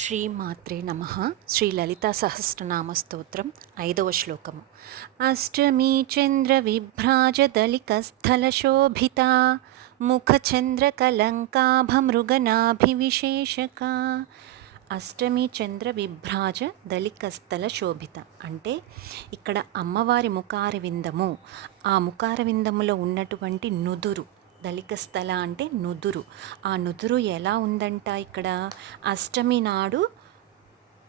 శ్రీమాత్రే నమః. శ్రీ లలితా సహస్రనామ స్తోత్రం 5వ శ్లోకము. అష్టమి చంద్ర విభ్రాజదలికస్థల శోభిత ముఖచంద్ర కలంకాభమృగనాభివిశేషక. అష్టమి చంద్ర విభ్రాజ దళికస్థల శోభిత అంటే ఇక్కడ అమ్మవారి ముఖారవిందము, ఆ ముఖారవిందములో ఉన్నటువంటి నుదురు, దళిక స్థల అంటే నుదురు. ఆ నుదురు ఎలా ఉందంట ఇక్కడ అష్టమి నాడు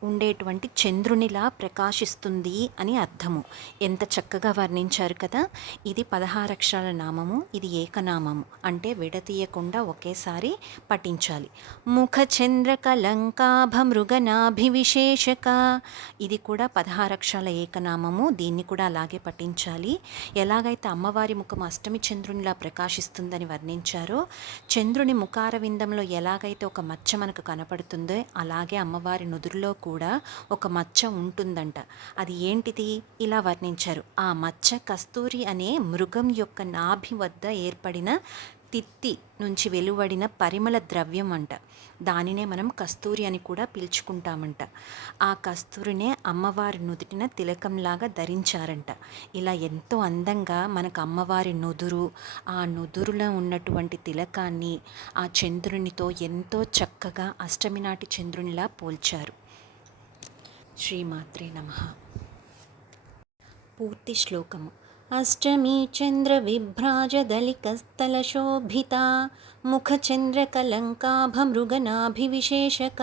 ఉండేటువంటి చంద్రునిలా ప్రకాశిస్తుంది అని అర్థము. ఎంత చక్కగా వర్ణించారు కదా. ఇది 16 అక్షరాల నామము, ఇది ఏకనామము అంటే విడతీయకుండా ఒకేసారి పఠించాలి. ముఖ చంద్ర కలంకాభమృగనాభివిశేషక, ఇది కూడా 16 అక్షరాల ఏకనామము, దీన్ని కూడా అలాగే పఠించాలి. ఎలాగైతే అమ్మవారి ముఖం అష్టమి చంద్రునిలా ప్రకాశిస్తుందని వర్ణించారో, చంద్రుని ముఖారవిందంలో ఎలాగైతే ఒక మచ్చ మనకు కనపడుతుందో అలాగే అమ్మవారి నుదురులో కూడా ఒక మచ్చ ఉంటుందంట. అది ఏంటిది ఇలా వర్ణించారు. ఆ మచ్చ కస్తూరి అనే మృగం యొక్క నాభి వద్ద ఏర్పడిన తిత్తి నుంచి వెలువడిన పరిమళ ద్రవ్యం అంట. దానినే మనం కస్తూరి అని కూడా పిలుచుకుంటామంట. ఆ కస్తూరినే అమ్మవారి నుదుటిన తిలకంలాగా ధరించారంట. ఇలా ఎంతో అందంగా మనకు అమ్మవారి నుదురు, ఆ నుదురులో ఉన్నటువంటి తిలకాన్ని ఆ చంద్రునితో ఎంతో చక్కగా అష్టమి నాటి చంద్రునిలా పోల్చారు. శ్రీమాత్రే నమః. పూర్తి శ్లోకము. అష్టమి చంద్ర విభ్రాజదలికస్థల శోభిత ముఖచంద్ర కలంకాభమృగనాభివిశేషక.